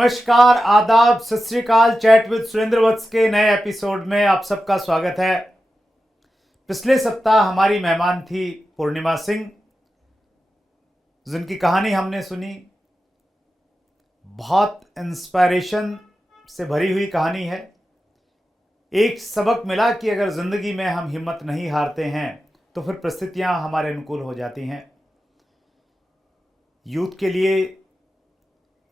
नमस्कार, आदाब, सत श्री अकाल। चैट विद सुरेंद्र वत्स के नए एपिसोड में आप सबका स्वागत है। पिछले सप्ताह हमारी मेहमान थी पूर्णिमा सिंह, जिनकी कहानी हमने सुनी। बहुत इंस्पायरेशन से भरी हुई कहानी है। एक सबक मिला कि अगर ज़िंदगी में हम हिम्मत नहीं हारते हैं तो फिर परिस्थितियां हमारे अनुकूल हो जाती हैं। यूथ के लिए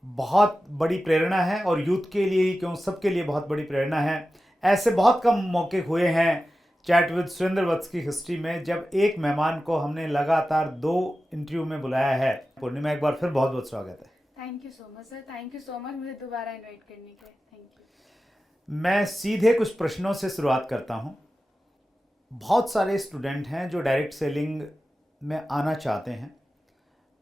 बहुत बड़ी प्रेरणा है, और यूथ के लिए ही क्यों, सबके लिए बहुत बड़ी प्रेरणा है। ऐसे बहुत कम मौके हुए हैं चैट विद सुरेंद्र वत्स की हिस्ट्री में जब एक मेहमान को हमने लगातार 2 इंटरव्यू में बुलाया है। पूर्णिमा, एक बार फिर बहुत बहुत स्वागत है। Thank you so much sir, thank you so much मुझे दोबारा इनवाइट करने के लिए। Thank you. मैं सीधे कुछ प्रश्नों से शुरुआत करता हूँ। बहुत सारे स्टूडेंट हैं जो डायरेक्ट सेलिंग में आना चाहते हैं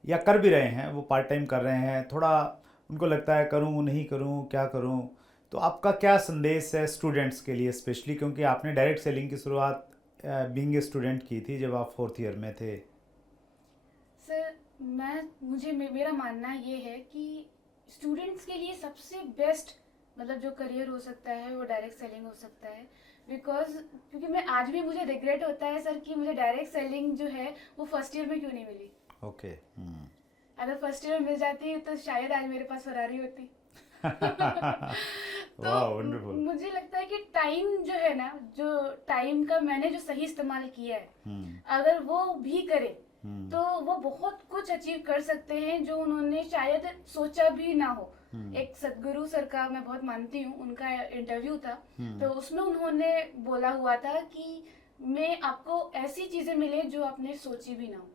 या कर भी रहे हैं, वो पार्ट टाइम कर रहे हैं। थोड़ा उनको लगता है करूँ नहीं करूँ, क्या करूँ। तो आपका क्या संदेश है स्टूडेंट्स के लिए स्पेशली, क्योंकि आपने डायरेक्ट सेलिंग की शुरुआत बीइंग ए स्टूडेंट की थी जब आप 4th ईयर में थे। सर मेरा मानना ये है कि स्टूडेंट्स के लिए सबसे बेस्ट मतलब जो करियर हो सकता है वो डायरेक्ट सेलिंग हो सकता है। क्योंकि मैं आज भी मुझे रिग्रेट होता है सर कि मुझे डायरेक्ट सेलिंग जो है वो फर्स्ट ईयर में क्यों नहीं मिली। ओके। अगर फर्स्ट ईयर में मिल जाती तो शायद आज मेरे पास फरारी होती। तो वाह, वंडरफुल। मुझे लगता है कि टाइम जो है ना, जो टाइम का मैंने जो सही इस्तेमाल किया है, अगर वो भी करे तो वो बहुत कुछ अचीव कर सकते हैं जो उन्होंने शायद सोचा भी ना हो। एक सदगुरु सर का मैं बहुत मानती हूँ, उनका इंटरव्यू था तो उसमें उन्होंने बोला हुआ था कि मैं आपको ऐसी चीजें मिले जो आपने सोची भी ना हो।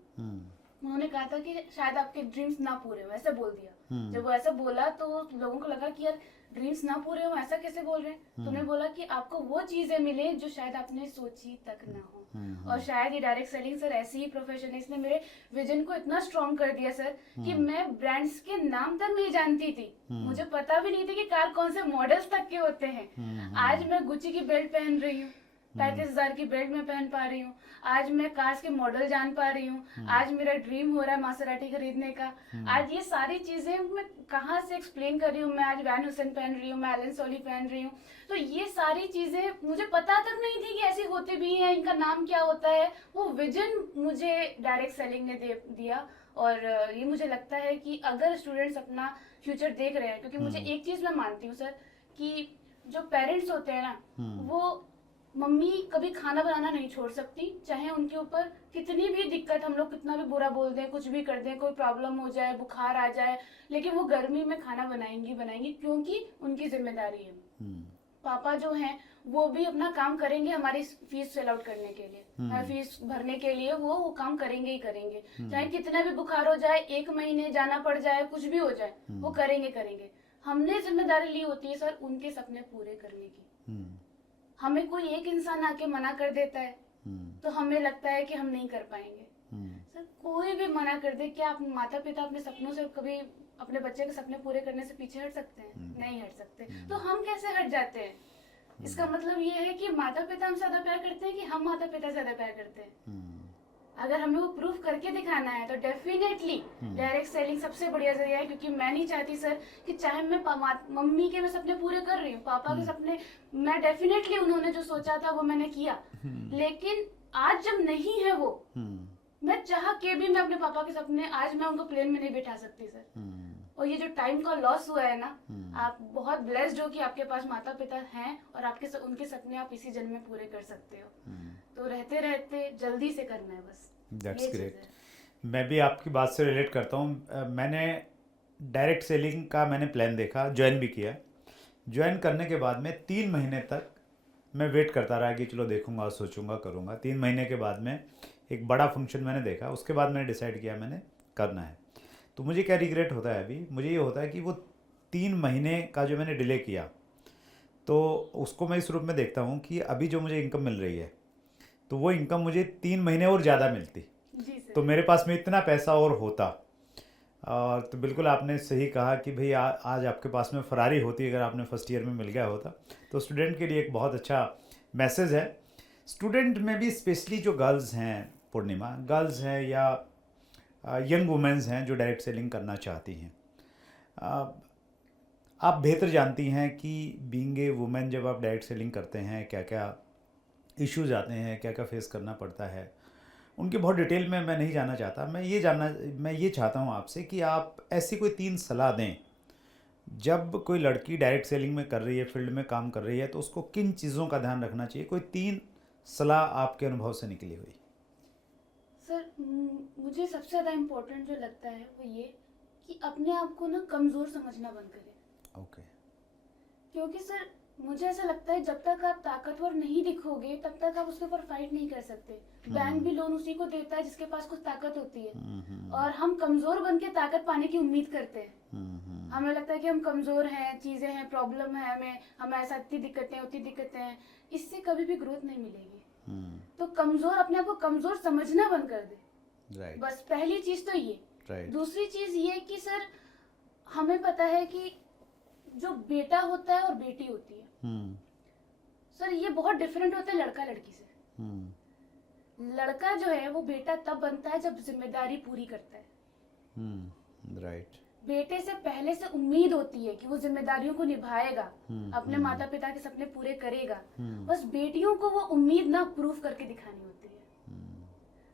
उन्होंने कहा था कि शायद आपके ड्रीम्स ना पूरे हो, ऐसा बोल दिया। जब वो ऐसा बोला तो लोगों को लगा कि यार ड्रीम्स ना पूरे हो, ऐसा कैसे बोल रहे हैं। तो उन्होंने बोला कि आपको वो चीजें मिले जो शायद आपने सोची तक ना हो। और शायद ये डायरेक्ट सेलिंग सर ऐसी ही प्रोफेशन है, इसने मेरे विजन को इतना स्ट्रॉन्ग कर दिया सर कि मैं ब्रांड्स के नाम तक नहीं जानती थी। मुझे पता भी नहीं था कि कार कौन से मॉडल्स तक के होते हैं। आज मैं गुच्ची की बेल्ट पहन रही हूँ, 35,000 की बेल्ट में पहन पा रही हूँ। आज मैं कार्स के मॉडल जान पा रही हूँ। आज मेरा ड्रीम हो रहा है मासेराटी खरीदने का। आज ये सारी चीजें मैं कहाँ से एक्सप्लेन कर रही हूँ। मैं आज वैन हुसैन पहन रही हूँ, मैं एलन सोली पहन रही हूँ। तो ये सारी चीजें मुझे पता तक नहीं थी कि ऐसी होती भी है, इनका नाम क्या होता है। वो विजन मुझे डायरेक्ट सेलिंग ने दिया। और ये मुझे लगता है कि अगर स्टूडेंट्स अपना फ्यूचर देख रहे हैं, क्योंकि मुझे एक चीज मैं मानती हूँ सर कि जो पेरेंट्स होते हैं ना, वो मम्मी कभी खाना बनाना नहीं छोड़ सकती, चाहे उनके ऊपर कितनी भी दिक्कत, हम लोग कितना भी बुरा बोल दें, कुछ भी कर दें, कोई प्रॉब्लम हो जाए, बुखार आ जाए, लेकिन वो गर्मी में खाना बनाएंगी क्योंकि उनकी जिम्मेदारी है। पापा जो हैं वो भी अपना काम करेंगे हमारी फीस सेल आउट करने के लिए, हमारी फीस भरने के लिए वो काम करेंगे ही करेंगे। चाहे कितना भी बुखार हो जाए, 1 महीने जाना पड़ जाए, कुछ भी हो जाए, वो करेंगे। हमने जिम्मेदारी ली होती है सर उनके सपने पूरे करने की। हमें कोई एक इंसान आके मना कर देता है तो हमें लगता है कि हम नहीं कर पाएंगे। सर कोई भी मना कर दे, क्या आप माता पिता अपने सपनों से कभी अपने बच्चे के सपने पूरे करने से पीछे हट सकते हैं? नहीं हट सकते। तो हम कैसे हट जाते हैं? इसका मतलब ये है कि माता पिता हमसे ज्यादा प्यार करते हैं कि हम माता पिता से ज्यादा प्यार करते हैं। अगर हमें वो प्रूफ करके दिखाना है तो डेफिनेटली डायरेक्ट सेलिंग सबसे बढ़िया जरिया है। क्योंकि मैं नहीं चाहती सर कि चाहे मैं मम्मी के मैं सपने पूरे कर रही हूँ, पापा के सपने, मैं डेफिनेटली उन्होंने जो सोचा था वो मैंने किया, लेकिन आज जब नहीं है वो, मैं चाह के भी मैं अपने पापा के सपने, आज मैं उनको प्लेन में नहीं बिठा सकती सर। और ये जो टाइम का लॉस हुआ है ना, आप बहुत ब्लेस्ड हो कि आपके पास माता पिता हैं और उनके सपने आप इसी जन्म में पूरे कर सकते हो। तो रहते रहते जल्दी से करना है बस। That's great. मैं भी आपकी बात से रिलेट करता हूँ। मैंने डायरेक्ट सेलिंग का मैंने प्लान देखा, ज्वाइन भी किया। ज्वाइन करने के बाद में 3 महीने तक मैं वेट करता रहा कि चलो देखूंगा, सोचूंगा, करूंगा। 3 महीने के बाद में एक बड़ा फंक्शन मैंने देखा, उसके बाद मैंने डिसाइड किया मैंने करना है। तो मुझे क्या रिग्रेट होता है अभी, मुझे ये होता है कि वो 3 महीने का जो मैंने डिले किया, तो उसको मैं इस रूप में देखता हूँ कि अभी जो मुझे इनकम मिल रही है तो वो इनकम मुझे 3 महीने और ज़्यादा मिलती, तो मेरे पास में इतना पैसा और होता। और तो बिल्कुल आपने सही कहा कि भाई आज आपके पास में फरारी होती अगर आपने फर्स्ट ईयर में मिल गया होता। तो स्टूडेंट के लिए एक बहुत अच्छा मैसेज है। स्टूडेंट में भी स्पेशली जो गर्ल्स हैं, पूर्णिमा, गर्ल्स हैं या यंग वुमेंस हैं जो डायरेक्ट सेलिंग करना चाहती हैं, आप बेहतर जानती हैं कि बीइंग ए वुमेन जब आप डायरेक्ट सेलिंग करते हैं क्या क्या इश्यूज आते हैं, क्या क्या फेस करना पड़ता है, उनके बहुत डिटेल में मैं नहीं जानना चाहता। मैं ये चाहता हूँ आपसे कि आप ऐसी कोई 3 सलाह दें जब कोई लड़की डायरेक्ट सेलिंग में कर रही है, फील्ड में काम कर रही है, तो उसको किन चीज़ों का ध्यान रखना चाहिए। कोई 3 सलाह आपके अनुभव से निकली हुई। सर मुझे सबसे ज़्यादा इम्पोर्टेंट जो लगता है वो ये कि अपने आप को ना कमज़ोर समझना बंद करें। ओके। क्योंकि सर मुझे ऐसा लगता है जब तक आप ताकतवर नहीं दिखोगे तब तक आप उसके ऊपर फाइट नहीं कर सकते। बैंक भी लोन उसी को देता है जिसके पास कुछ ताकत होती है, और हम कमज़ोर बन के ताकत पाने की उम्मीद करते हैं। हमें लगता है कि हम कमज़ोर हैं, चीज़ें हैं, प्रॉब्लम है, हमें ऐसा इतनी दिक्कतें उतनी दिक्कतें हैं, इससे कभी भी ग्रोथ नहीं मिलेगी। तो कमज़ोर अपने आप को कमज़ोर समझना बंद कर दे। राइट। बस पहली चीज़ तो ये। राइट। दूसरी चीज़ ये कि सर हमें पता है कि जो बेटा होता है और बेटी होती है, सर ये बहुत डिफरेंट होता है लड़का लड़की से। लड़का जो है वो बेटा तब बनता है जब जिम्मेदारी पूरी करता है। राइट। बेटे से पहले से उम्मीद होती है कि वो जिम्मेदारियों को निभाएगा, अपने माता पिता के सपने पूरे करेगा। बस बेटियों को वो उम्मीद ना प्रूफ करके दिखानी होती है।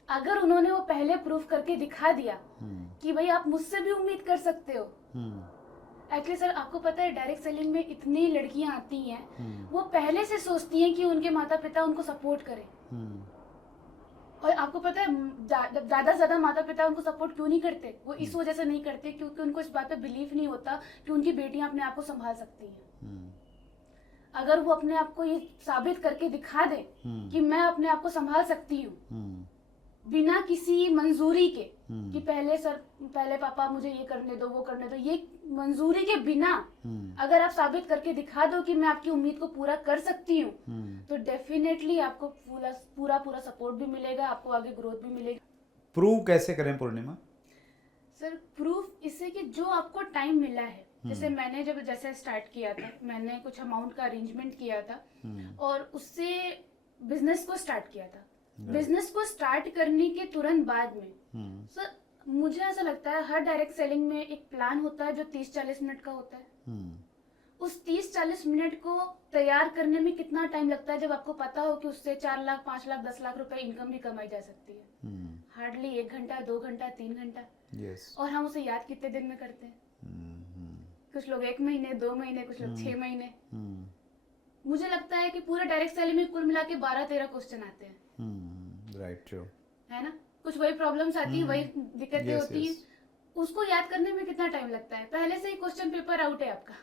अगर उन्होंने वो पहले प्रूफ करके दिखा दिया कि भाई आप मुझसे भी उम्मीद कर सकते हो। एक्चुअली सर आपको पता है डायरेक्ट सेलिंग में इतनी लड़कियां आती हैं, वो पहले से सोचती हैं कि उनके माता पिता उनको सपोर्ट करें। और आपको पता है ज्यादा से ज्यादा माता पिता उनको सपोर्ट क्यों नहीं करते? वो इस वजह से नहीं करते क्योंकि उनको इस बात पे बिलीव नहीं होता कि उनकी बेटियां अपने आप को संभाल सकती हैं। अगर वो अपने आप को ये साबित करके दिखा दे कि मैं अपने आप को संभाल सकती हूँ बिना किसी मंजूरी के, कि पहले पापा मुझे ये करने दो वो करने दो, ये मंजूरी के बिना अगर आप साबित करके दिखा दो कि मैं आपकी उम्मीद को पूरा कर सकती हूँ, तो डेफिनेटली आपको पूरा सपोर्ट भी मिलेगा, आपको आगे ग्रोथ भी मिलेगी। प्रूव कैसे करें पूर्णिमा? सर प्रूफ इससे कि जो आपको टाइम मिला है, जैसे मैंने जैसे स्टार्ट किया था, मैंने कुछ अमाउंट का अरेंजमेंट किया था और उससे बिजनेस को स्टार्ट किया था। बिजनेस को स्टार्ट करने के तुरंत बाद में सर मुझे ऐसा लगता है हर डायरेक्ट सेलिंग में एक प्लान होता है जो 30-40 मिनट का होता है। उस 30-40 मिनट को तैयार करने में कितना टाइम लगता है जब आपको पता हो कि उससे 4 लाख 5 लाख 10 लाख रुपए इनकम भी कमाई जा सकती है। हार्डली 1 घंटा 2 घंटा 3 घंटा। और हम उसे याद कितने दिन में करते हैं? कुछ लोग 1 महीने 2 महीने, कुछ लोग 6 महीने। मुझे लगता है कि पूरे डायरेक्ट सेलिंग में कुल मिला के 12-13 क्वेश्चन आते हैं। राइट, ट्रू है ना? कुछ वही प्रॉब्लम्स आती है, वही दिक्कतें होती हैं। उसको याद करने में कितना टाइम लगता है? पहले से ही क्वेश्चन पेपर आउट है आपका।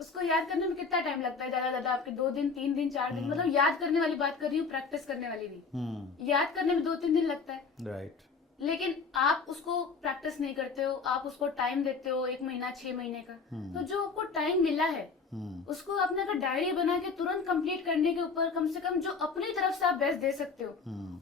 उसको याद करने में कितना टाइम लगता है? ज्यादा आपके 2 दिन 3 दिन 4 दिन, मतलब याद करने वाली बात कर रही हूँ, प्रैक्टिस करने वाली नहीं। याद करने में 2-3 दिन लगता है। राइट। लेकिन आप उसको प्रैक्टिस नहीं करते हो, आप उसको टाइम देते हो 1 महीना 6 महीने का। तो जो आपको टाइम मिला है उसको आपने अगर डायरी बना के तुरंत कंप्लीट करने के ऊपर कम से कम जो अपनी तरफ से आप बेस्ट दे सकते हो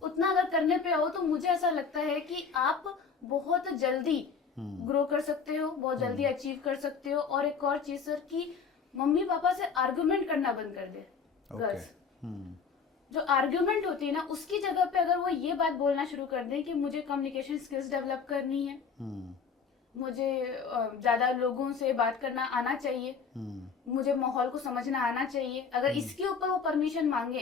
उतना अगर करने पे आओ, तो मुझे ऐसा लगता है कि आप बहुत जल्दी ग्रो कर सकते हो, बहुत जल्दी अचीव कर सकते हो। और एक और चीज सर कि मम्मी पापा से आर्गुमेंट करना बंद कर दे। गर्ल्स जो आर्ग्यूमेंट होती है ना, उसकी जगह पे अगर वो ये बात बोलना शुरू कर दें कि मुझे कम्युनिकेशन स्किल्स डेवलप करनी है, मुझे ज्यादा लोगों से बात करना आना चाहिए, मुझे माहौल को समझना आना चाहिए, अगर इसके ऊपर वो परमिशन मांगे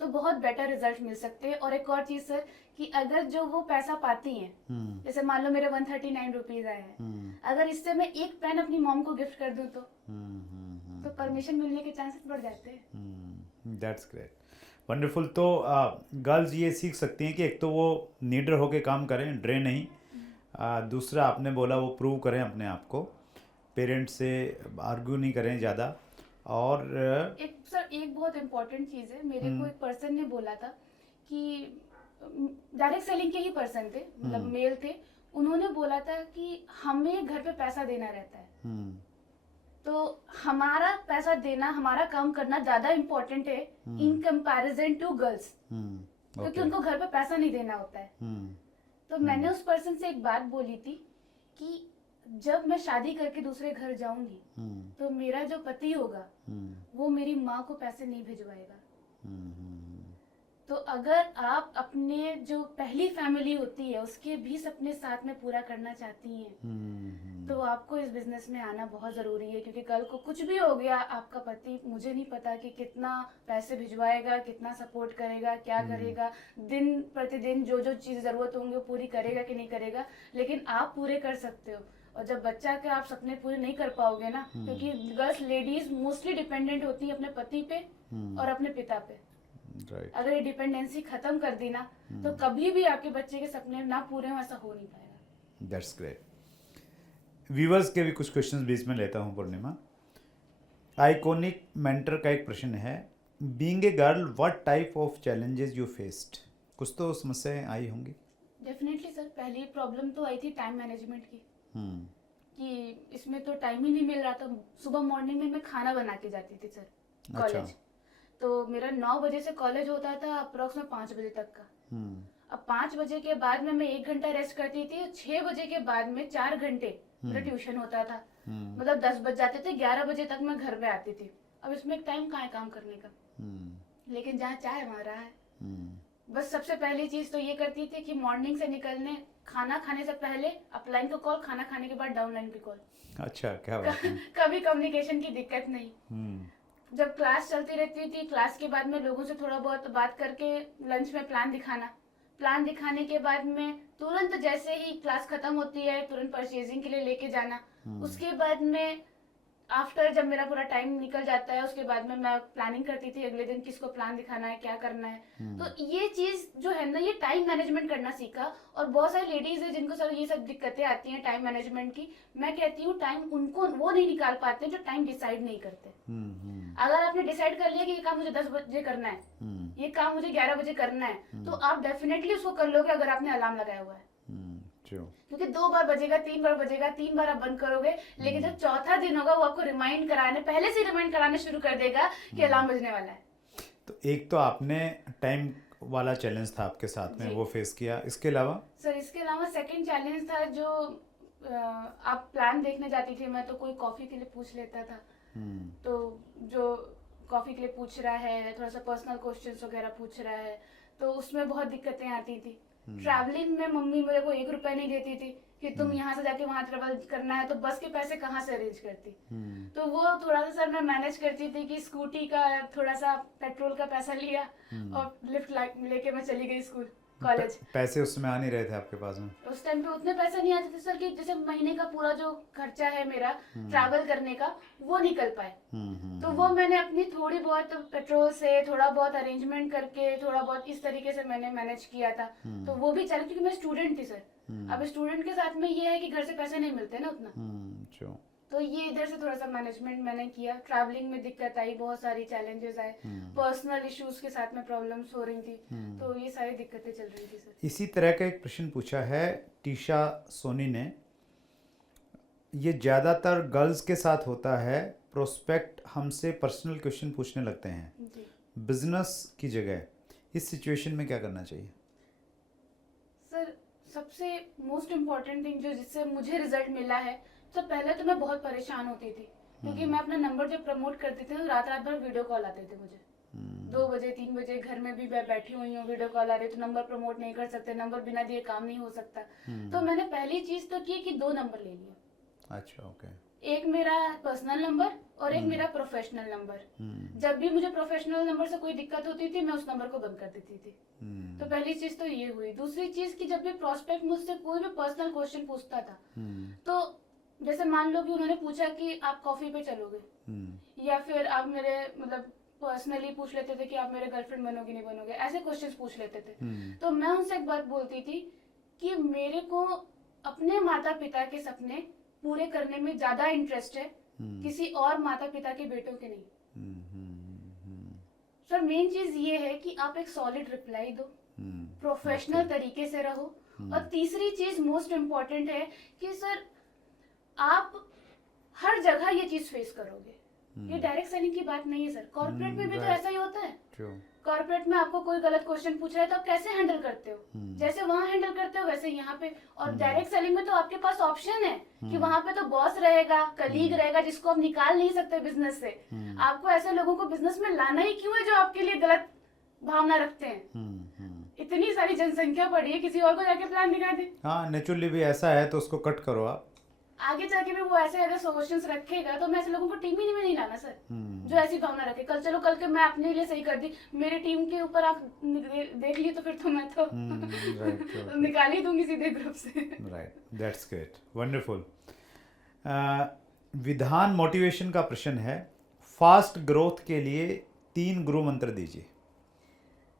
तो बहुत बेटर रिजल्ट मिल सकते हैं। और एक और चीज सर कि अगर जो वो पैसा पाती हैं, जैसे मान लो मेरे 139 रुपीज आए हैं, अगर इससे मैं एक पेन अपनी मॉम को गिफ्ट कर दूं तो परमिशन मिलने के चांसेस बढ़ जाते हैं। That's great, wonderful. तो गर्ल्स ये सीख सकती हैं कि एक तो वो नीडर होके काम करें, ड्रे नहीं। दूसरा आपने बोला वो प्रूव करें अपने आप को, पेरेंट्स से आर्ग्यू नहीं करें ज़्यादा। और एक बहुत इम्पोर्टेंट चीज़ है, मेरे को एक पर्सन ने बोला था कि डायरेक्ट सेलिंग के ही पर्सन थे, मतलब मेल थे, उन्होंने बोला था कि हमें घर पे पैसा देना रहता है, तो हमारा पैसा देना, हमारा काम करना ज्यादा इम्पोर्टेंट है इन कंपैरिजन टू गर्ल्स, क्योंकि उनको घर पे पैसा नहीं देना होता है। तो मैंने उस पर्सन से एक बात बोली थी कि जब मैं शादी करके दूसरे घर जाऊंगी तो मेरा जो पति होगा वो मेरी माँ को पैसे नहीं भिजवाएगा। तो अगर आप अपने जो पहली फैमिली होती है उसके भी सपने साथ में पूरा करना चाहती हैं तो आपको इस बिजनेस में आना बहुत ज़रूरी है, क्योंकि कल को कुछ भी हो गया, आपका पति मुझे नहीं पता कि कितना पैसे भिजवाएगा, कितना सपोर्ट करेगा, क्या करेगा, दिन प्रतिदिन जो जो चीज़ ज़रूरत होंगी वो पूरी करेगा कि नहीं करेगा, लेकिन आप पूरे कर सकते हो। और जब बच्चा के आप सपने पूरे नहीं कर पाओगे ना, क्योंकि गर्ल्स लेडीज मोस्टली डिपेंडेंट होती है अपने पति पे और अपने पिता पे। राइट। अगर ये डिपेंडेंसी खत्म कर दी ना, तो कभी भी आपके बच्चे के सपने ना पूरे हो, ऐसा हो नहीं पाएगा। That's great. व्यूवर्स के भी कुछ क्वेश्चंस बीच में लेता हूँ पूर्णिमा। आइकॉनिक मेंटर का एक प्रश्न है, being a girl what type of challenges you faced? कुछ तो समस्याएं आई होंगी। डेफिनेटली सर, पहली प्रॉब्लम तो आई थी टाइम मैनेजमेंट की, हम्म। कि इसमें तो टाइम ही नहीं मिल रहा था। सुबह मॉर्निंग में मैं खाना बना के जाती थी सर कॉलेज, तो मेरा 9 बजे से कॉलेज होता था अप्रोक्स में 5 बजे तक का। अब 5 बजे के बाद में मैं 1 घंटा रेस्ट करती थी, 6 बजे के बाद में 4 घंटे मेरा ट्यूशन होता था। मतलब 10 बज जाते थे, 11 बजे तक मैं घर पे आती थी। अब इसमें एक टाइम कहाँ है काम करने का, लेकिन जहाँ चाहे वहाँ रहा है। बस सबसे पहली चीज तो ये करती थी कि मॉर्निंग से निकलने, खाना खाने से पहले अपलाइन को कॉल, खाना खाने के बाद डाउनलाइन की कॉल। अच्छा, क्या बात है। कभी कम्युनिकेशन की दिक्कत नहीं। जब क्लास चलती रहती थी, क्लास के बाद में लोगों से थोड़ा बहुत बात करके लंच में प्लान दिखाना। प्लान दिखाने के बाद में तुरंत जैसे ही क्लास खत्म होती है तुरंत परचेजिंग के लिए लेके जाना। उसके बाद में आफ्टर जब मेरा पूरा टाइम निकल जाता है, उसके बाद में मैं प्लानिंग करती थी अगले दिन किसको प्लान दिखाना है, क्या करना है। तो ये चीज जो है ना, ये टाइम मैनेजमेंट करना सीखा। और बहुत सारी लेडीज है जिनको सर ये सब दिक्कतें आती हैं टाइम मैनेजमेंट की। मैं कहती हूँ टाइम उनको वो नहीं निकाल पाते जो टाइम डिसाइड नहीं करते। अगर आपने डिसाइड कर लिया कि ये काम मुझे 10 बजे करना है, ये काम मुझे 11 बजे करना है, तो आप डेफिनेटली उसको कर लोगे अगर आपने अलार्म लगाया हुआ है। क्योंकि 2 बार बजेगा, 3 बार बजेगा, 3 बार आप बंद करोगे, लेकिन जब चौथा दिन होगा वो आपको रिमाइंड कराने, पहले से रिमाइंड कराना शुरू कर देगा कि अलार्म बजने वाला है। तो एक तो आपने टाइम वाला चैलेंज था आपके साथ में, वो फेस किया। इसके अलावा सर, इसके अलावा सेकंड चैलेंज था जो आप प्लान देखने जाती थी, मैं तो कोई कॉफी के लिए पूछ लेता था। तो जो कॉफी के लिए पूछ रहा है, थोड़ा सा पर्सनल क्वेश्चंस वगैरह पूछ रहा है, तो उसमें बहुत दिक्कतें आती थी। ट्रैवलिंग में मम्मी मेरे को 1 रुपया नहीं देती थी कि तुम यहाँ से जाके वहाँ ट्रेवल करना है, तो बस के पैसे कहाँ से अरेंज करती। तो वो थोड़ा सा सर मैं मैनेज करती थी कि स्कूटी का थोड़ा सा पेट्रोल का पैसा लिया और लिफ्ट लेके मैं चली गई स्कूल कॉलेज। पैसे उस समय आ नहीं रहे थे आपके पास में? उस टाइम पे उतने पैसे नहीं आते थे सर कि जैसे महीने का पूरा जो खर्चा है मेरा ट्रैवल करने का वो निकल पाए। तो वो मैंने अपनी थोड़ी बहुत पेट्रोल से थोड़ा बहुत अरेंजमेंट करके थोड़ा बहुत इस तरीके से मैंने मैनेज किया था। तो वो भी चला क्योंकि मैं स्टूडेंट थी सर। अब स्टूडेंट के साथ में ये है कि घर से पैसे नहीं मिलते ना उतना। तो ये इधर से थोड़ा सा मैनेजमेंट मैंने किया। ट्रैवलिंग में दिक्कत आई, बहुत सारी चैलेंजेस आए, पर्सनल इश्यूज के साथ में प्रॉब्लम्स हो रही थी। तो ये सारी दिक्कतें चल रही थी सर। इसी तरह का एक प्रश्न पूछा है टीशा सोनी ने, ये ज़्यादातर गर्ल्स के साथ होता है, प्रोस्पेक्ट हमसे पर्सनल क्वेश्चन पूछने लगते हैं बिजनेस की जगह, इस सिचुएशन में क्या करना चाहिए? सर, सबसे मोस्ट इम्पॉर्टेंट थिंग जो जिससे मुझे रिजल्ट मिला है, तो पहले तो मैं बहुत परेशान होती थी क्योंकि मैं अपना नंबर जब प्रमोट करती थी तो रात रात भर वीडियो कॉल आते थे मुझे। 2 बजे 3 बजे घर में भी मैं बैठी हुई हूँ, वीडियो कॉल आ रही है, तो नंबर प्रमोट नहीं कर सकते, नंबर बिना दिए काम नहीं हो सकता। तो मैंने पहली चीज तो की कि 2 नंबर ले लिए। अच्छा, ओके। एक मेरा पर्सनल नंबर और एक मेरा प्रोफेशनल नंबर। जब भी मुझे प्रोफेशनल नंबर से कोई दिक्कत होती थी मैं उस नंबर को बंद कर देती थी। तो पहली चीज तो ये हुई। दूसरी चीज कि जब भी प्रोस्पेक्ट मुझसे कोई भी पर्सनल क्वेश्चन पूछता था, तो जैसे मान लो कि उन्होंने पूछा कि आप कॉफी पे चलोगे या फिर आप मेरे मतलब पर्सनली पूछ लेते थे कि आप मेरे गर्लफ्रेंड बनोगे नहीं बनोगे, ऐसे क्वेश्चंस पूछ लेते थे। तो मैं उनसे एक बात बोलती थी कि मेरे को अपने माता पिता के सपने पूरे करने में ज्यादा इंटरेस्ट है, किसी और माता पिता के बेटों के नहीं। सर, मेन चीज ये है कि आप एक सॉलिड रिप्लाई दो, प्रोफेशनल तरीके से रहो। और तीसरी चीज मोस्ट इम्पोर्टेंट है कि सर आप हर जगह ये चीज फेस करोगे। ये डायरेक्ट सेलिंग की बात नहीं है सर, कॉर्पोरेट में भी तो ऐसा ही होता है। कॉर्पोरेट में आपको कोई गलत क्वेश्चन पूछ रहा है तो आप कैसे हैंडल करते हो, जैसे वहाँ हैंडल करते हो वैसे यहाँ पे। और डायरेक्ट सेलिंग में तो आपके पास ऑप्शन है कि वहाँ पे तो बॉस रहेगा, कलीग रहेगा, जिसको आप निकाल नहीं सकते बिजनेस से। आपको ऐसे लोगों को बिजनेस में लाना ही क्यों है जो आपके लिए गलत भावना रखते हैं। इतनी सारी जनसंख्या पड़ी है, किसी और को जाके प्लान दिखा दे। हाँ, नेचुरली भी ऐसा है तो उसको कट करो आप। आगे जाके भी वो ऐसे अगर सॉल्यूशंस रखेगा तो मैं ऐसे लोगों को टीम ही में नहीं लाना सर, जो ऐसी भावना रखे कल चलो कल के मैं अपने लिए सही कर दी, मेरी टीम के ऊपर आप देख लिए तो फिर तो मैं तो राइट निकाल ही दूंगी सीधे ग्रुप से। Right, that's great, wonderful. विधान मोटिवेशन का प्रश्न है, फास्ट ग्रोथ के लिए 3 गुरु मंत्र दीजिए।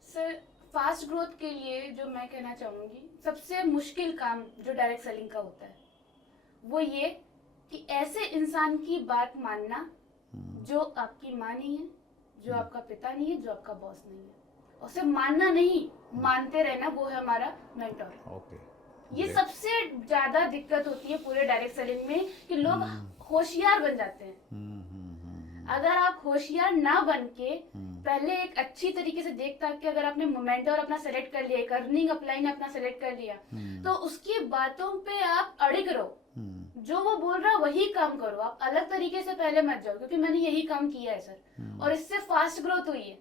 सर फास्ट ग्रोथ के लिए जो मैं कहना चाहूंगी, सबसे मुश्किल काम जो डायरेक्ट सेलिंग का होता है वो ये कि ऐसे इंसान की बात मानना जो आपकी माँ नहीं है, जो आपका पिता नहीं है, जो आपका बॉस नहीं है, उसे मानना नहीं, मानते रहना, वो है हमारा मेंटर। ओके, ये सबसे ज्यादा दिक्कत होती है पूरे डायरेक्ट सेलिंग में कि लोग होशियार बन जाते हैं। अगर आप होशियार ना बन के पहले एक अच्छी तरीके से देख ताक के अगर आपने मोमेंटम अपना सेलेक्ट कर लिया, एक अर्निंग अपलाइन अपना सेलेक्ट कर लिया, तो उसकी बातों पे आप अड़िग रहो, जो वो बोल रहा है वही काम करो, आप अलग तरीके से पहले मत जाओ, क्योंकि मैंने यही काम किया है सर और इससे फास्ट ग्रोथ हुई है।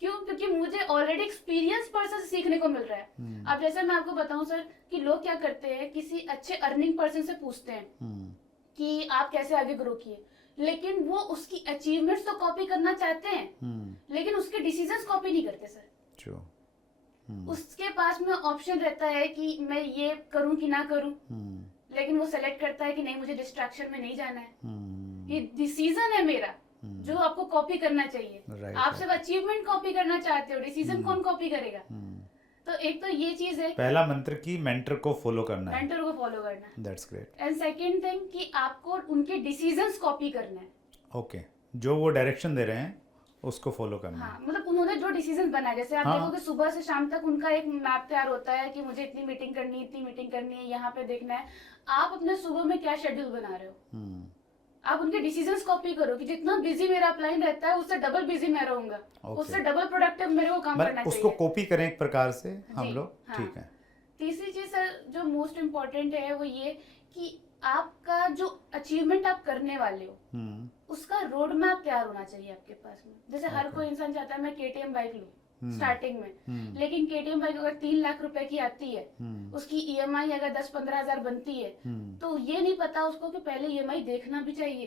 क्यों? क्योंकि मुझे ऑलरेडी एक्सपीरियंस पर्सन से सीखने को मिल रहा है। अब जैसे मैं आपको बताऊं सर कि लोग क्या करते हैं, किसी अच्छे अर्निंग पर्सन से पूछते हैं कि आप कैसे आगे ग्रो किए, लेकिन वो उसकी अचीवमेंट्स तो कॉपी करना चाहते हैं लेकिन उसके डिसीजंस कॉपी नहीं करते सर। उसके पास में ऑप्शन रहता है कि मैं ये करूं कि ना करूं, लेकिन वो सेलेक्ट करता है कि नहीं मुझे डिस्ट्रैक्शन में नहीं जाना है, ये डिसीजन है मेरा जो आपको कॉपी करना चाहिए। आप सिर्फ अचीवमेंट कॉपी करना चाहते हो, डिसीजन कौन कॉपी करेगा? तो एक तो ये चीज है, पहला मंत्र की मेंटर को फॉलो करना है, मेंटर को फॉलो करना है, that's great. And second thing कि आपको उनके डिसीजंस कॉपी करना है। ओके, जो वो डायरेक्शन दे रहे हैं उसको फॉलो करना है। हाँ, मतलब उन्होंने जो डिसीजन बनाया, जैसे आप देखोगे सुबह से शाम तक उनका एक मैप तैयार होता है कि मुझे इतनी मीटिंग करनी है, इतनी मीटिंग करनी है, यहाँ पे देखना है। आप अपने सुबह में क्या शेड्यूल बना रहे हो, आप उनके डिसीजंस कॉपी करो कि जितना बिजी मेरा अपलाइन रहता है उससे डबल बिजी मैं रहूंगा, उससे डबल प्रोडक्टिव मेरे को काम करना चाहिए। उसको कॉपी करें एक प्रकार से हम लोग, ठीक है। तीसरी चीज सर जो मोस्ट इम्पोर्टेंट है वो ये कि आपका जो अचीवमेंट आप करने वाले हो उसका रोड मैप तैयार होना चाहिए आपके पास में। जैसे हर कोई इंसान चाहता है मैं केटीएम बाइक लूं स्टार्टिंग में, लेकिन केटीएम बाइक अगर 3 लाख रुपए की आती है, उसकी ईएमआई अगर 10-15 हजार बनती है, तो ये नहीं पता उसको कि पहले ईएमआई देखना भी चाहिए,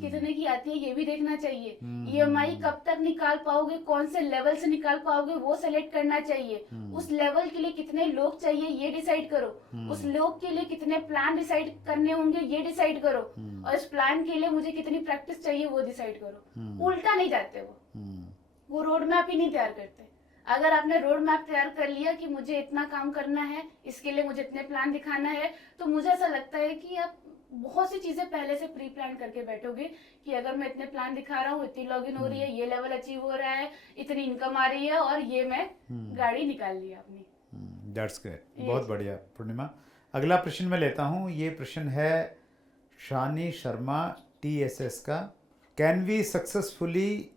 कितने की आती है ये भी देखना चाहिए, ईएमआई कब तक निकाल पाओगे, कौन से लेवल से निकाल पाओगे वो सेलेक्ट करना चाहिए, उस लेवल के लिए कितने लोग चाहिए ये डिसाइड करो, उस लोग के लिए कितने प्लान डिसाइड करने होंगे ये डिसाइड करो, और इस प्लान के लिए मुझे कितनी प्रैक्टिस चाहिए वो डिसाइड करो। उल्टा नहीं जाते वो रोड मैप ही नहीं तैयार करते। अगर आपने रोड मैप तैयार कर लिया कि मुझे इतना काम करना है, इसके लिए मुझे इतने प्लान दिखाना है, तो मुझे ऐसा लगता है कि आप बहुत सी चीजें पहले से प्री प्लान करके बैठोगे कि अगर मैं इतने प्लान दिखा रहा हूँ, इतनी लॉगिन हो रही है, ये लेवल अचीव हो रहा है, इतनी इनकम आ रही है और ये मैं गाड़ी निकाल ली अपनी। दैट्स ग्रेट, बहुत बढ़िया पूर्णिमा। अगला प्रश्न मैं लेता हूँ, ये प्रश्न है शानी शर्मा TSS का। Can we successfully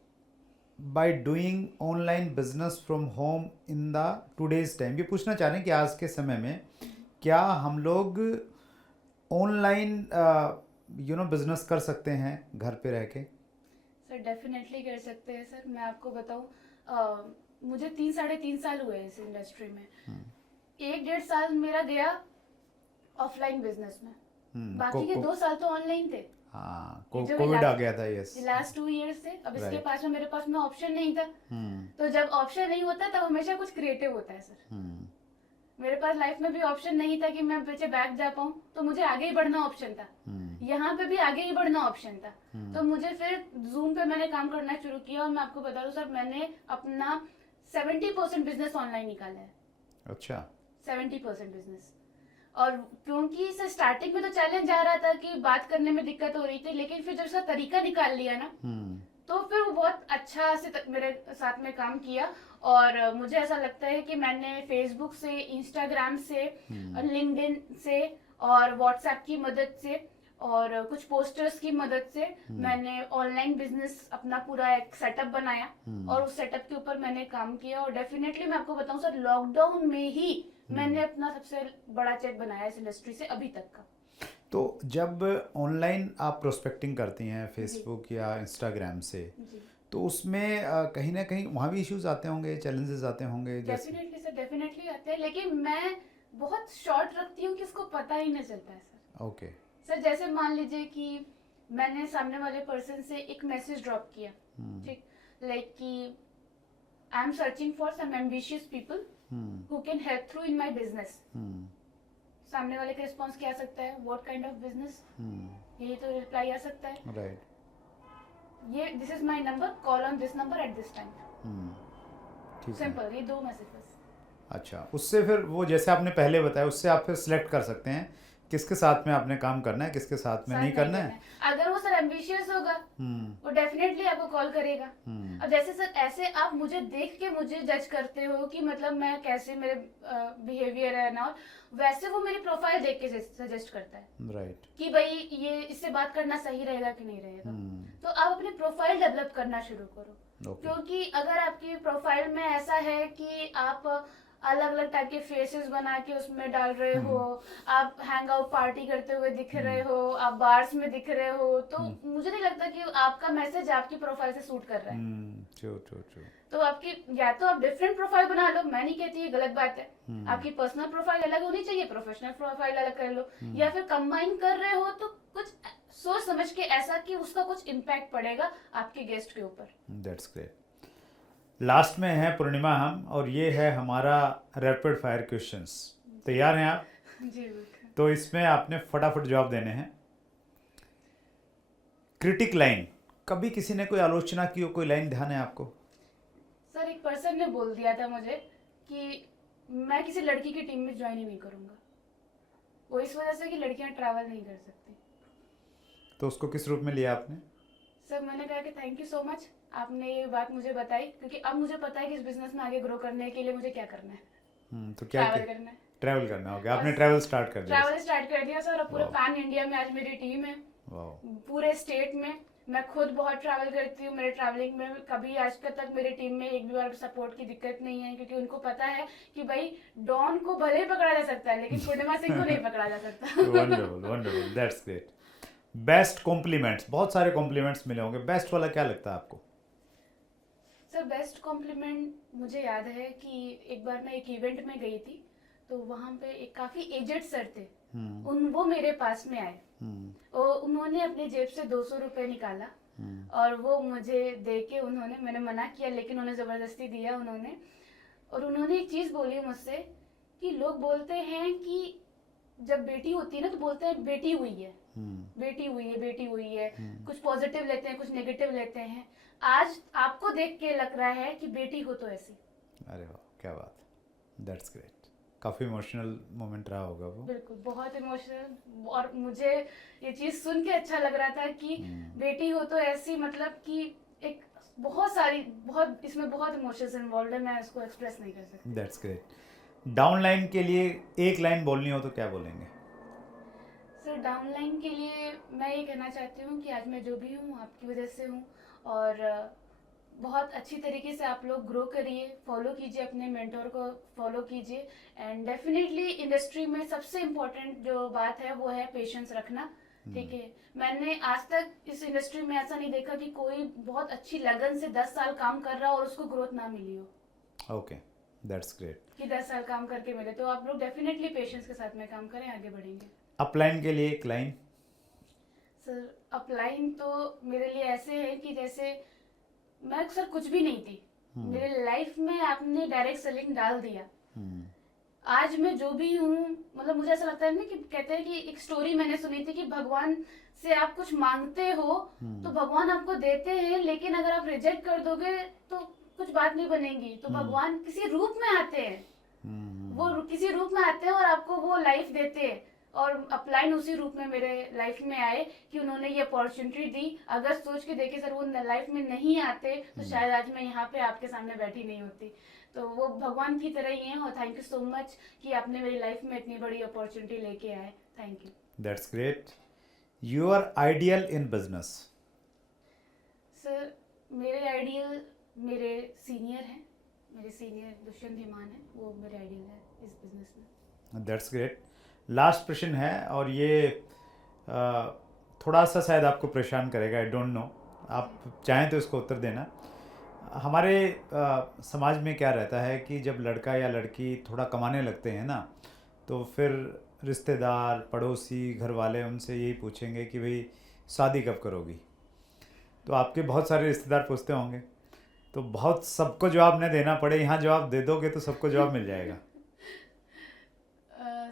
by doing online business from home in the today's time? ये पूछना चाह रहे हैं कि आज के समय में क्या हम लोग ऑनलाइन बिजनेस कर सकते हैं घर पे रह के? सर डेफिनेटली कर सकते हैं सर। मैं आपको बताऊं, मुझे 3-3.5 साल हुए इस इंडस्ट्री में। 1-1.5 साल मेरा गया ऑफलाइन बिजनेस में, बाकी के 2 साल तो ऑनलाइन थे। कोविड आ गया था, यस, लास्ट 2 इयर्स से। अब इसके पास में मेरे पास में ऑप्शन नहीं था, तो जब ऑप्शन नहीं होता तब हमेशा कुछ क्रिएटिव होता है सर। मेरे पास लाइफ में भी ऑप्शन नहीं था कि मैं पीछे बैक जा पाऊं, तो मुझे आगे ही बढ़ना ऑप्शन था, यहाँ पे भी आगे ही बढ़ना ऑप्शन था। तो मुझे फिर जूम पे मैंने काम करना शुरू किया, और मैं आपको बता दूं सर मैंने अपना 70% बिजनेस ऑनलाइन निकाला है। अच्छा, 70% बिजनेस। और क्योंकि सर स्टार्टिंग में तो चैलेंज आ रहा था कि बात करने में दिक्कत हो रही थी, लेकिन फिर जब उसका तरीका निकाल लिया ना, तो फिर वो बहुत अच्छा से मेरे साथ में काम किया। और मुझे ऐसा लगता है कि मैंने फेसबुक से, इंस्टाग्राम से, लिंक्डइन से और व्हाट्सएप की मदद से और कुछ पोस्टर्स की मदद से मैंने ऑनलाइन बिजनेस अपना पूरा एक सेटअप बनाया, और उस सेटअप के ऊपर मैंने काम किया। और डेफिनेटली मैं आपको बताऊं सर, लॉकडाउन में ही मैंने अपना सबसे बड़ा चेक बनाया इस इंडस्ट्री से अभी तक का। तो जब ऑनलाइन आप प्रोस्पेक्टिंग करती हैं फेसबुक या इंस्टाग्राम से, तो उसमें कहीं ना कहीं वहाँ भी इश्यूज आते होंगे, चैलेंजेस आते होंगे? डेफिनेटली सर, डेफिनेटली आते हैं, लेकिन मैं बहुत शॉर्ट रखती हूँ कि इसको पता ही नहीं चलता है सर। ओके, सर जैसे मान लीजिए कि मैंने सामने वाले पर्सन से एक मैसेज ड्रॉप किया, ठीक, लाइक कि I am searching for some ambitious people who can help through in my business. सामने वाले का रिस्पॉन्स क्या आ सकता है, व्हाट काइंड ऑफ बिजनेस, यही तो रिप्लाई आ सकता है। राइट। ये this is my number, call on this number at this time. ठीक है। सिंपल, ये 2 मैसेज बस। अच्छा, उससे फिर वो जैसे आपने पहले बताया, उससे आप फिर सिलेक्ट कर सकते हैं किसके साथ में आपने काम करना है, किसके साथ में नहीं करना है। अगर वो सर एम्बिशियस होगा वो डेफिनेटली आपको कॉल करेगा। अब जैसे सर ऐसे आप मुझे देख के मुझे जज करते हो कि मतलब मैं कैसे, मेरे बिहेवियर है ना, वैसे वो मेरी प्रोफाइल देख के सजेस्ट करता है। राइट। कि भाई ये इससे बात करना सही रहेगा कि नहीं रहेगा। तो आप अपनी प्रोफाइल डेवलप करना शुरू करो। क्योंकि अगर आपकी प्रोफाइल में ऐसा है कि आप अलग अलग टाइप के फेसेस बना के उसमें डाल रहे हो, आप हैंग आउट पार्टी करते हुए दिख रहे हो, आप बार्स में दिख रहे हो, तो मुझे नहीं लगता कि आपका मैसेज आपकी प्रोफाइल से सूट कर रहा है। ट्रू। तो आपकी या तो आप डिफरेंट प्रोफाइल बना लो, मैं नहीं कहती ये गलत बात है। आपकी पर्सनल प्रोफाइल अलग होनी चाहिए, प्रोफेशनल प्रोफाइल अलग कर लो, या फिर कंबाइन कर रहे हो तो कुछ सोच समझ के ऐसा कि उसका कुछ इम्पैक्ट पड़ेगा आपके गेस्ट के ऊपर। That's great. लास्ट में है पूर्णिमा हम, और ये है हमारा रैपिड फायर क्वेश्चंस। तैयार हैं आप? जी बिल्कुल। तो इसमें आपने फटाफट जवाब देने हैं। क्रिटिक लाइन, कभी किसी ने कोई आलोचना की हो, कोई लाइन ध्यान है आपको? सर एक पर्सन ने बोल दिया था मुझे कि मैं किसी लड़की की टीम में ज्वाइन ही नहीं करूंगा, वो इस वजह से कि लड़कियां ट्रैवल नहीं कर सकती। तो उसको किस रूप में लिया आपने? सर मैंने कहा कि थैंक यू सो मच, आपने ये बात मुझे बताई, क्योंकि अब मुझे पता है कि इस बिजनेस में आगे ग्रो करने के लिए मुझे क्या करना है। तो क्या ट्रैवल करना है। ट्रैवल करना होगा। आपने ट्रैवल स्टार्ट कर दिया? ट्रैवल स्टार्ट कर दिया सर। अब पूरे पैन इंडिया में आज मेरी टीम है, पूरे स्टेट में। मैं खुद बहुत ट्रैवल करती हूँ, मेरे ट्रैवलिंग में कभी आज तक मेरी टीम में एक भी बार सपोर्ट की दिक्कत नहीं है, क्योंकि उनको पता है कि भाई डॉन को भले ही पकड़ा जा सकता है लेकिन पूर्णिमा सिंह को नहीं पकड़ा जा सकता। Wonderful, that's great. Best compliments, बहुत सारे कॉम्प्लीमेंट्स मिले होंगे, बेस्ट वाला क्या लगता है आपको? सर बेस्ट कॉम्प्लीमेंट मुझे याद है कि एक बार मैं एक इवेंट में गई थी, तो वहाँ पे एक काफी एजेड सर थे, वो मेरे पास में आए और उन्होंने अपनी जेब से 200 रुपए निकाला और वो मुझे दे के मैंने मना किया लेकिन उन्हें जबरदस्ती दिया उन्होंने। और उन्होंने एक चीज बोली मुझसे कि लोग बोलते हैं कि जब बेटी होती है ना तो बोलते हैं बेटी हुई है, बेटी हुई है, बेटी हुई है, कुछ पॉजिटिव लेते हैं कुछ नेगेटिव लेते हैं। आज आपको देख के लग रहा है कि बेटी हो तो ऐसी। अरे वाह, क्या बात, दैट्स ग्रेट। काफ़ी इमोशनल मोमेंट रहा होगा वो। बिल्कुल, बहुत इमोशनल। और मुझे ये चीज़ सुन के अच्छा लग रहा था कि बेटी हो तो ऐसी, मतलब कि एक बहुत इसमें बहुत इमोशंस इन्वॉल्व है, मैं इसको एक्सप्रेस नहीं कर सकती। That's great. डाउन लाइन के लिए एक लाइन बोलनी हो तो क्या बोलेंगे? सर डाउन लाइन के लिए मैं ये कहना चाहती हूँ कि आज मैं जो भी हूँ आपकी वजह से हूँ, और बहुत अच्छी तरीके से आप लोग ग्रो करिए, फॉलो कीजिए, अपने मेंटोर को फॉलो कीजिए। एंड डेफिनेटली इंडस्ट्री में सबसे इम्पोर्टेंट जो बात है वो है पेशेंस रखना। ठीक है, मैंने आज तक इस इंडस्ट्री में ऐसा नहीं देखा कि कोई बहुत अच्छी लगन से 10 साल काम कर रहा हो और उसको ग्रोथ ना मिली हो। Okay, that's great. कि 10 साल काम करके मिले, तो आप लोग डेफिनेटली पेशेंस के साथ में काम करें, आगे बढ़ेंगे। अपलाइन के लिए एक लाइन? सर अपलाइन तो मेरे लिए ऐसे है कि जैसे मैं अक्सर कुछ भी नहीं थी, मेरे लाइफ में आपने डायरेक्ट सेलिंग डाल दिया। आज मैं जो भी हूँ, मतलब मुझे ऐसा लगता है ना कि कहते हैं कि एक स्टोरी मैंने सुनी थी कि भगवान से आप कुछ मांगते हो तो भगवान आपको देते हैं, लेकिन अगर आप रिजेक्ट कर दोगे तो कुछ बात नहीं बनेगी। तो भगवान किसी रूप में आते हैं, वो किसी रूप में आते हैं और आपको वो लाइफ देते हैं। और अपलाइन उसी रूप में मेरे लाइफ में आए कि उन्होंने ये अपॉर्चुनिटी दी। अगर सोच के देखे सर वो लाइफ में नहीं आते तो शायद आज मैं यहाँ पे आपके सामने बैठी नहीं होती। तो वो भगवान की तरह ही हैं, और थैंक यू सो मच कि आपने मेरी लाइफ में इतनी बड़ी अपॉर्चुनिटी लेके आए। Thank you. That's great. Your ideal in business? Sir मेरे आइडियल मेरे सीनियर हैं, मेरे सीनियर दुष्यंत धीमान है, वो मेरे आइडियल है इस बिजनेस में। That's great. लास्ट प्रश्न है और ये थोड़ा सा शायद आपको परेशान करेगा, आई डोंट नो, आप चाहें तो इसको उत्तर देना। हमारे समाज में क्या रहता है कि जब लड़का या लड़की थोड़ा कमाने लगते हैं ना, तो फिर रिश्तेदार, पड़ोसी, घर वाले उनसे यही पूछेंगे कि भाई शादी कब करोगी। तो आपके बहुत सारे रिश्तेदार पूछते होंगे, तो बहुत सबको जवाब न देना पड़े, यहाँ जवाब दे दोगे तो सबको जवाब मिल जाएगा।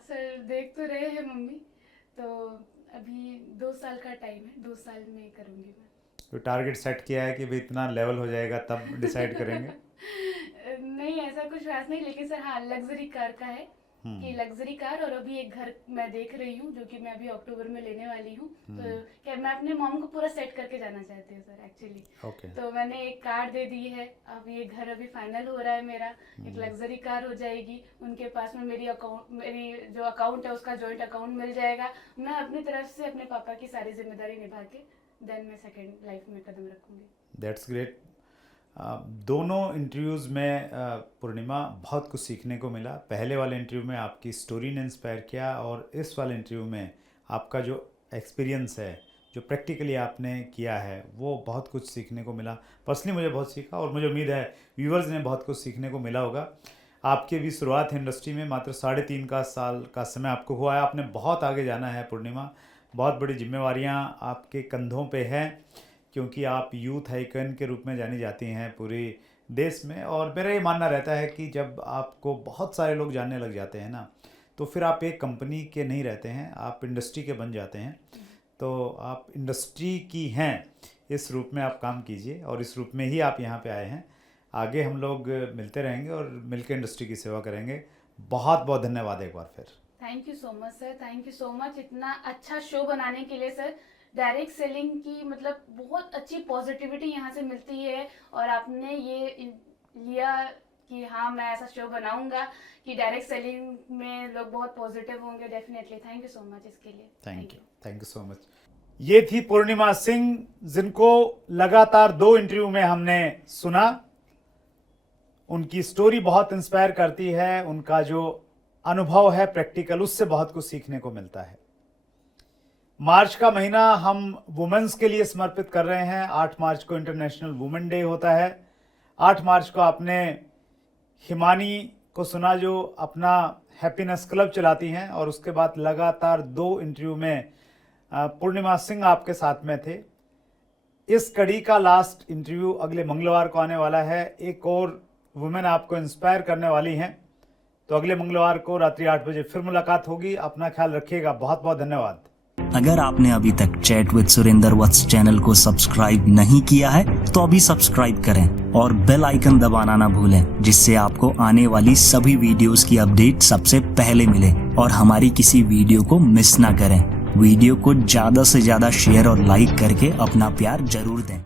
सर देख तो रहे हैं मम्मी, तो अभी 2 साल का टाइम है, 2 साल में करूँगी मैं। तो टारगेट सेट किया है कि भाई इतना लेवल हो जाएगा तब डिसाइड करेंगे? नहीं ऐसा कुछ खास नहीं, लेकिन सर हाँ लग्जरी कार का है कि लग्जरी कार, और अभी एक घर मैं देख रही हूँ जो कि मैं अभी अक्टूबर में लेने वाली हूँ। तो क्या मैं अपने मॉम को पूरा सेट करके जाना चाहती हूँ सर एक्चुअली। ओके। तो मैंने एक कार दे दी है, अब ये घर अभी फाइनल हो रहा है मेरा, एक लग्जरी कार हो जाएगी, उनके पास में मेरी जो अकाउंट है उसका जॉइंट अकाउंट मिल जाएगा। मैं अपनी तरफ से अपने पापा की सारी जिम्मेदारी निभा के देन मैं सेकेंड लाइफ में कदम रखूँगी। That's great. दोनों इंटरव्यूज़ में पूर्णिमा बहुत कुछ सीखने को मिला। पहले वाले इंटरव्यू में आपकी स्टोरी ने इंस्पायर किया, और इस वाले इंटरव्यू में आपका जो एक्सपीरियंस है, जो प्रैक्टिकली आपने किया है, वो बहुत कुछ सीखने को मिला। पर्सनली मुझे बहुत सीखा, और मुझे उम्मीद है व्यूवर्स ने बहुत कुछ सीखने को मिला होगा। आपकी भी शुरुआत है इंडस्ट्री में, मात्र 3.5 साल का समय आपको हुआ है। आपने बहुत आगे जाना है पूर्णिमा, बहुत बड़ी जिम्मेवारियाँ आपके कंधों पे हैं, क्योंकि आप यूथ आइकन के रूप में जानी जाती हैं पूरे देश में। और मेरा ये मानना रहता है कि जब आपको बहुत सारे लोग जानने लग जाते हैं ना, तो फिर आप एक कंपनी के नहीं रहते हैं, आप इंडस्ट्री के बन जाते हैं। तो आप इंडस्ट्री की हैं, इस रूप में आप काम कीजिए, और इस रूप में ही आप यहाँ पे आए हैं। आगे हम लोग मिलते रहेंगे और मिलकर इंडस्ट्री की सेवा करेंगे। बहुत बहुत धन्यवाद एक बार फिर। Thank you so much sir, thank you so much इतना अच्छा शो बनाने के लिए सर। डायरेक्ट सेलिंग की मतलब बहुत अच्छी पॉजिटिविटी यहाँ से मिलती है, और आपने ये लिया कि हाँ मैं ऐसा शो बनाऊंगा कि डायरेक्ट सेलिंग में लोग बहुत पॉजिटिव होंगे। Definitely thank you so much इसके लिए। Thank you so much. ये थी पूर्णिमा सिंह, जिनको लगातार 2 इंटरव्यू में हमने सुना। उनकी स्टोरी बहुत इंस्पायर करती है, उनका जो अनुभव है प्रैक्टिकल, उससे बहुत कुछ सीखने को मिलता है। मार्च का महीना हम वुमेन्स के लिए समर्पित कर रहे हैं। 8 मार्च को इंटरनेशनल वुमेन डे होता है। 8 मार्च को आपने हिमानी को सुना जो अपना हैप्पीनेस क्लब चलाती हैं, और उसके बाद लगातार 2 इंटरव्यू में पूर्णिमा सिंह आपके साथ में थे। इस कड़ी का लास्ट इंटरव्यू अगले मंगलवार को आने वाला है। एक और वुमेन आपको इंस्पायर करने वाली हैं, तो अगले मंगलवार को रात्रि 8 बजे फिर मुलाकात होगी। अपना ख्याल रखिएगा। बहुत बहुत धन्यवाद। अगर आपने अभी तक chat with Surendra Vats channel को सब्सक्राइब नहीं किया है तो अभी सब्सक्राइब करें और बेल आइकन दबाना ना भूलें, जिससे आपको आने वाली सभी वीडियोस की अपडेट सबसे पहले मिले और हमारी किसी वीडियो को मिस ना करें। वीडियो को ज्यादा से ज्यादा शेयर और लाइक करके अपना प्यार जरूर दें।